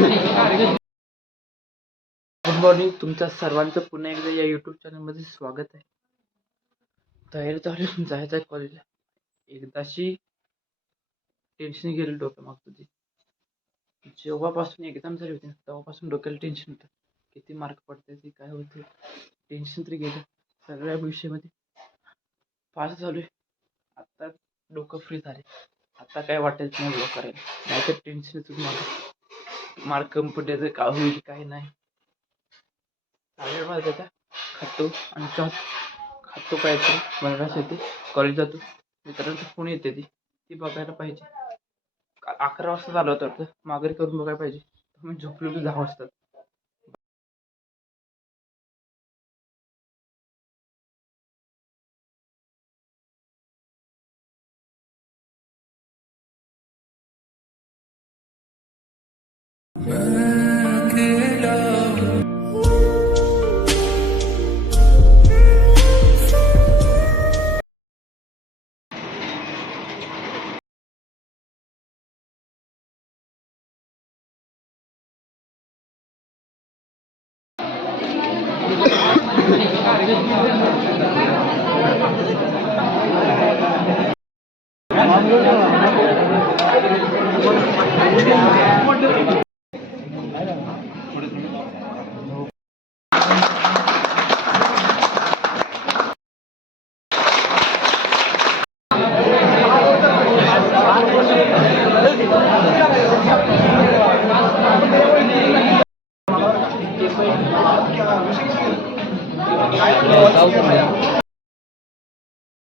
Good morning. तुमच्या सर्वांचं पुन्हा एकदा या यूट्यूब चॅनलमध्ये स्वागत आहे. तयारी चालू जायचं आहे कॉलेजला. एकदाशी टेन्शन गेलं डोक्या मागचं ते. जेव्हापासून एक्झाम झाली होती तेव्हापासून डोक्याला टेन्शन होतं. किती मार्क पडते ते काय होते टेन्शन तरी गेलं. सगळ्या विषयामध्ये पास झालोय. आता डोकं फ्री झाले. आता काय वाटायचं नाही ब्लॉक करायला. नाहीतर टेन्शनच मार्क कमी पडल्याचं काय होईल काय नाही. त्याचा खातो आणि खातो काय बनवायला येते. कॉलेज जातो. मित्रांचं फोन येते ती बघायला पाहिजे. 11 वाजता झालं होतं वाटतं. माघारी करून बघायला पाहिजे. मी झोपलो तर 10 वाजता.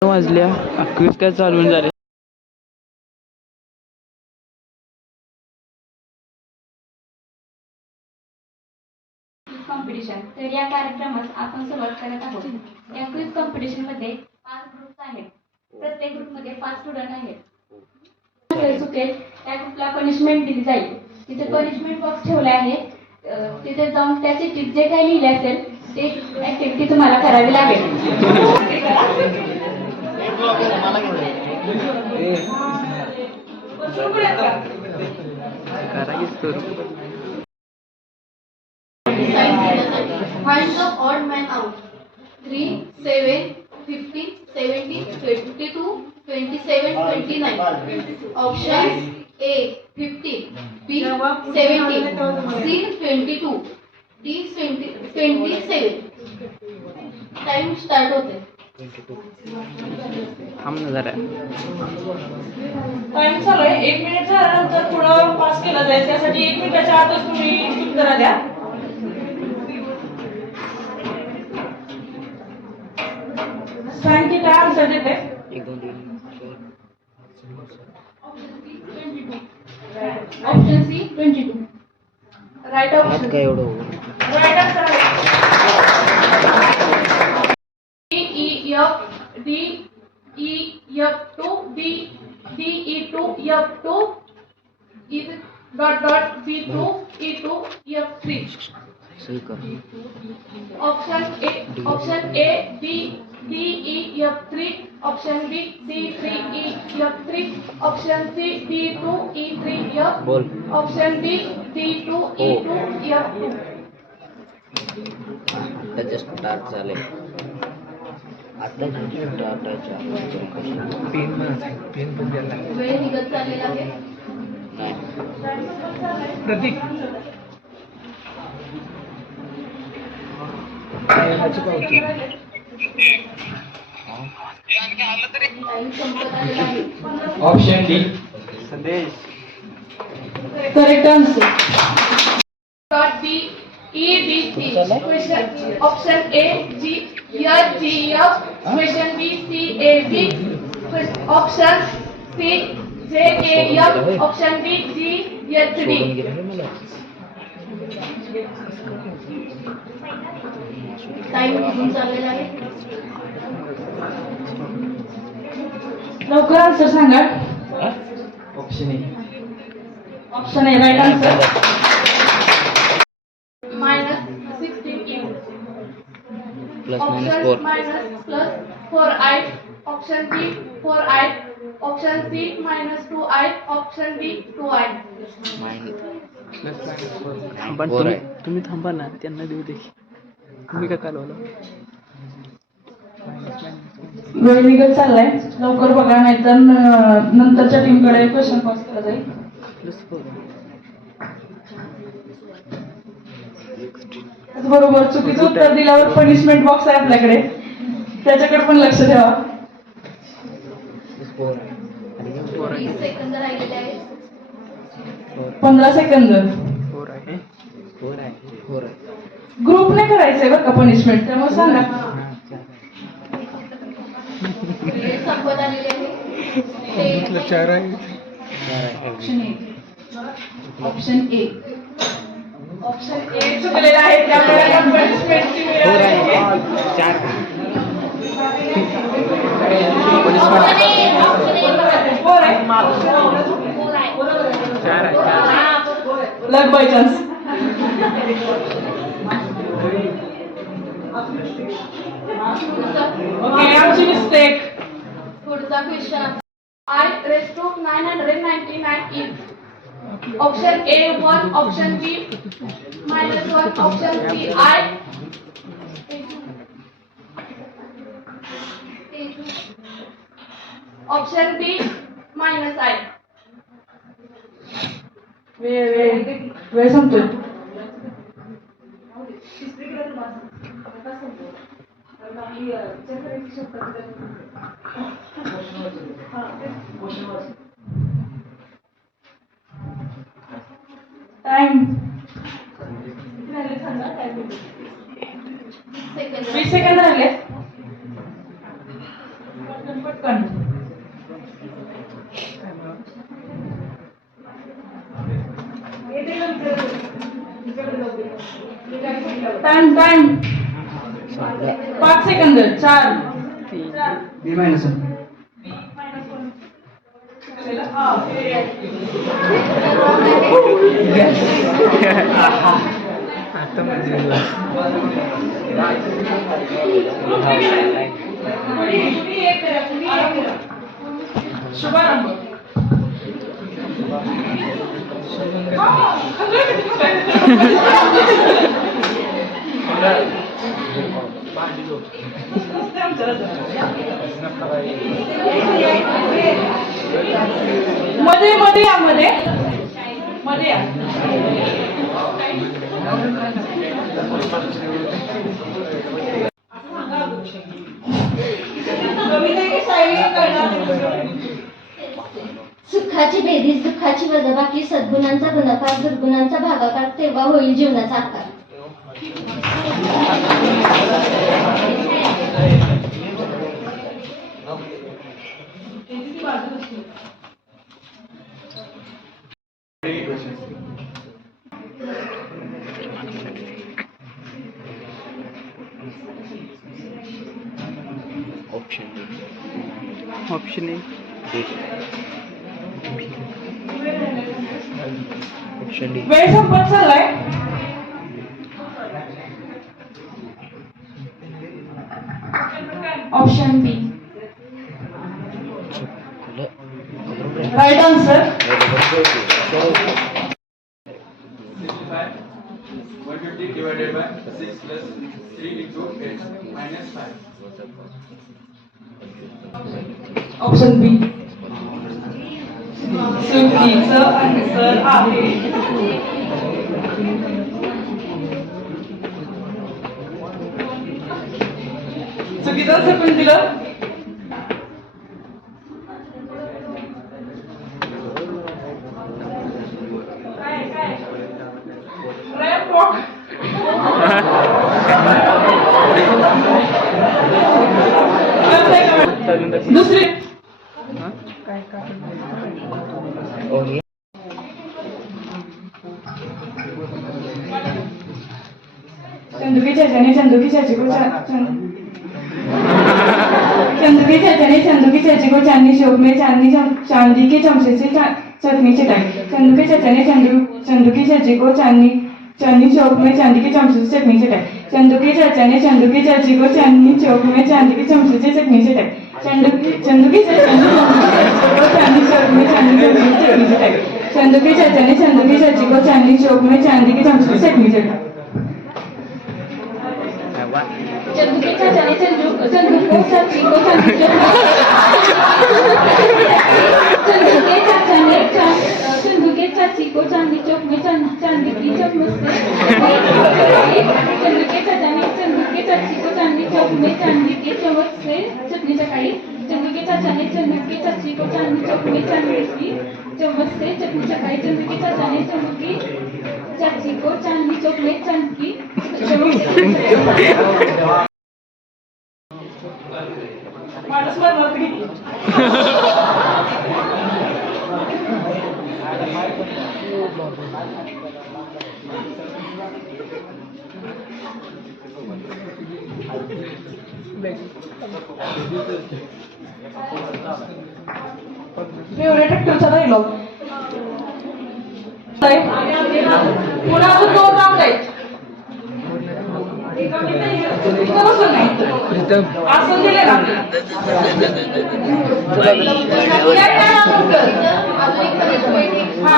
वाजल्या 11 काय चालून झाले. कॉम्पिटिशन. तर या कार्यक्रमास आपण सुरुवात करत आहोत. या क्विज कॉम्पिटिशन मध्ये 5 ग्रुप्स आहेत. प्रत्येक ग्रुप मध्ये 5 स्टुडंट आहेत. चुकेल त्या ग्रुपला पनिशमेंट दिली जाईल. तिथे पनिशमेंट बॉक्स ठेवले आहे. तिथे जाऊन त्याची टिप जे काही लिहिले असेल ते ऍक्टिव्हिटी तुम्हाला करावी लागेल. Find the odd man out. 3, 7, 15, 17, 22, 27, 29. Options A 15, B 17, C 22, D 27. Time start होते. थांब ना जरा. टाइम चालू आहे. 1 मिनिट झाल्यानंतर पुढं पास केला जाईल. त्यासाठी 1 मिनिटाच्या आतच तुम्ही उत्तर द्या. सांगितले काय आन्सर देते. Option C 22. Right option. Right answer आहे. DEF2 DE2 F2 B2 E2 F3. Option A B DE F3. Option B D3 E F3. Option C D2 E3 F. Option D D2 E2 F2. आता start झाले. आता pen पण द्यायला वेळ निघत चाललेला आहे. नाही प्रतीक टाइम संपत आलेला आहे. ऑप्शन डी संदेश. Correct answer. D E D C. Question option A G H G F. Question B C A B. Option C J K F. Option D G H D. Time निघून चाललेला आहे. लवकर answer सांगा. Option A. Option आहे right answer. -16 plus Option -4. minus plus 4i. Option B 4i. Option C -2i, option D 2i. थांबा four आहे. तुम्ही थांबा ना, त्यांना देऊ दे. तुम्ही का कालवलं? वेळ निघत चाललाय, लवकर बघा नाहीतर नंतरच्या टीमकडे क्वेश्चन पास केला जाईल. बरोबर, चुकीचं उत्तर दिल्यावर पनिशमेंट बॉक्स आहे आपल्याकडे, त्याच्याकडे पण लक्ष ठेवा. 20 सेकंद राहिलेले आहेत. 15 सेकंद. फोर आहे. ग्रुपने करायचंय बरं का पनिशमेंट, त्यामुळे सांगा. वेळ संपत आलेली आहे. चार आहे. Option A. ऑप्शन ए चुकलेला आहे, त्यामुळे पनिशमेंटची वेळ आलेली आहे. फोर आहे. चार आहे. Luck by chance. ओके, आमची मिस्टेक. पुढचा question I⁻⁹ is option A 1, option B -1, option C I. Option B -i. वेळ संपतोय. टाइम 20 सेकंद राहिले. पटकन. Time 5 second. 4 शुभारंभ. मध्ये या. सुखाची बेरीज दुःखाची वजाबाकी सद्गुणांचा गुणाकार दुर्गुणांचा भागाकार तेव्हा होईल जीवनाचा आकार. Option A. वेळ संपत चाललाय. Option B right answer. 150 divided by 6 plus 3 into 8 minus 5. Option बी चुकीचं आन्सर आहे. चुकीचं आन्सर पण दिलं. दुसरी चंदू की चाचा ने चंदू की चाची को चांदनी चौक में चांदी के चमचे से चटनी चटाई. चंदू के चाचा ने चंदू की चाची को चांदनी चौक में चांदी के चमचे से चटनी चटाई। चंदू के चाचा ने चंदू के चाची को चांदनी चौक में चांदी के चमचे से चटनी चटाई। चंदू के चाचा ने चंदू के चाची को चांदनी चौक में चांदी के चमचे से चटनी चटाई। चंदू के चाचा ने चंदू की चाची को चांदनी चौक में चांदी के चमचे से चटनी चटाई। चंदू के चाचा ने चंदू को चाची को चांदनी चौक चंदू के चाची को चांदनी चौक में चांदी की चम्मच से चंदू के चाचा ने चंदू के चाची को चांदनी चौक में चांदी के चम्मच से चटनी चखाई। चंदू के चाचा ने चंदू की चाची को चांदनी चौक में चांदी की चम्मच से चटनी चखाई। चंदू के चाचा ने चंदू की चाची को चांदनी चौक में चांदी की चम्मच से माणूस बनवत की फेवरेट ऍक्टरचा डायलॉग पुन्हा अजून 2 राऊंड आहेत. इथं बसून नाही असं दिले ना हा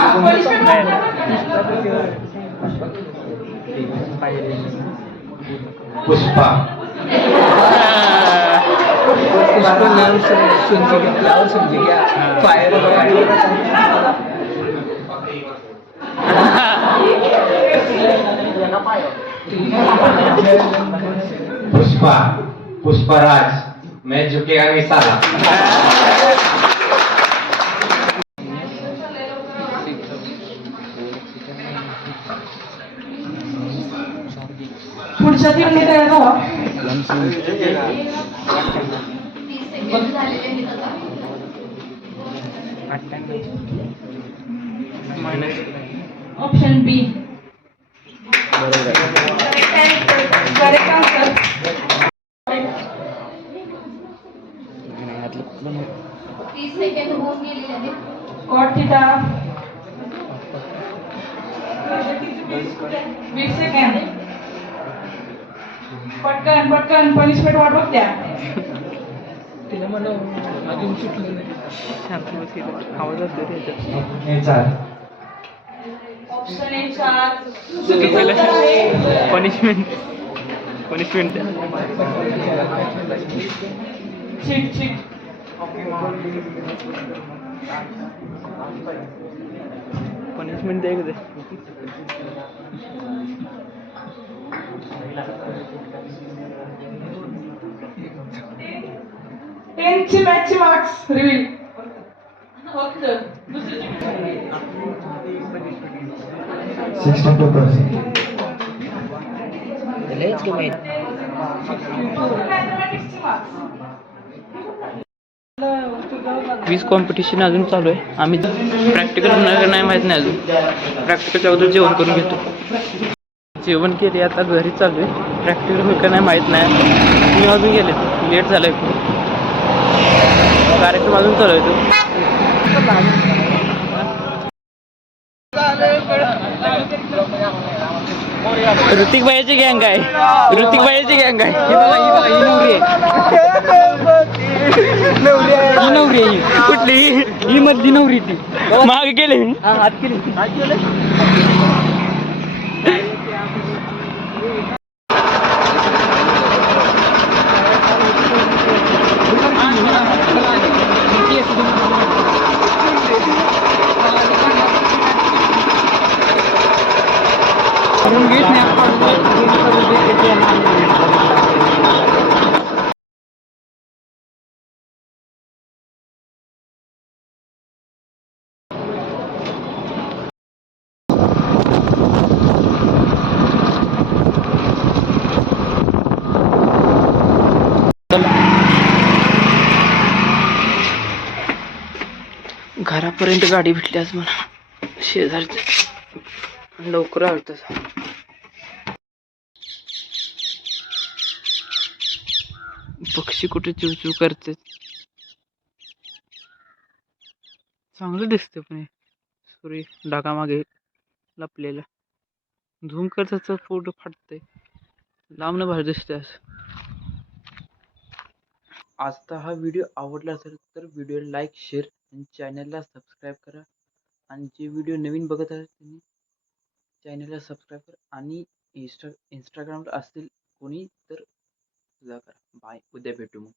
पुष्पा पुष्पा नाम समझ गया फायर पुष्पा पुष्पराज मैं झुकेगा नहीं साला. पुढच्या 3 मिनिट तयार राहा. Option B correct answer. Cot theta 20 second. पटकन पनिशमेंट वाट बघत्या. तिला मला अजून सुटलं नाही शांत बस आवाज हे चाल. ऑप्शन ए 4 चुकीचं उत्तर आहे. पनिशमेंट द्या चीट पनिशमेंट द्या एकदा. टेनची मॅचची मार्क्स रिव्हील. फक्त दुसरी 62%. लयच कमी आहेत. मॅथमॅटिक्सची मार्क्स. क्विज कॉम्पिटिशन अजून चालू आहे. आम्ही प्रॅक्टिकल होणार का नाही माहीत नाही अजून. प्रॅक्टिकलच्या अगोदर जेवण करून घेतो. जेवण केले आता घरी चालू आहे. प्रॅक्टिकल होईल का नाही माहीत नाही. मी अजून गेले लेट झालं आहे. कार्यक्रम अजून चालू आहे तो. ऋतिक भाईची गँग आहे. ऋतिक भाईची गँग आहे. ही नवरी आहे. कुठली ही मधली नवरी ती मागे गेले हात केले. घरापर्यंत गाडी भेटली आज मला. शेजारच्या लवकर आलं तसं. पक्षी कुठे चिवचिव करते. चांगलं दिसते पण सूर्य ढगामागे लपलेला. झूम करता तर फोटो फाटते. लांबनं बाहेर दिसते असं. आजचा हा व्हिडिओ आवडला असेल तर व्हिडिओला लाईक, शेअर आणि चॅनलला सबस्क्राईब करा. आणि जे व्हिडिओ नवीन बघत आहेत त्यांनी चॅनलला सबस्क्राईब करा. आणि इंस्टाग्रामला असतील कोणी तर करा. बाय. उद्या भेटू मग.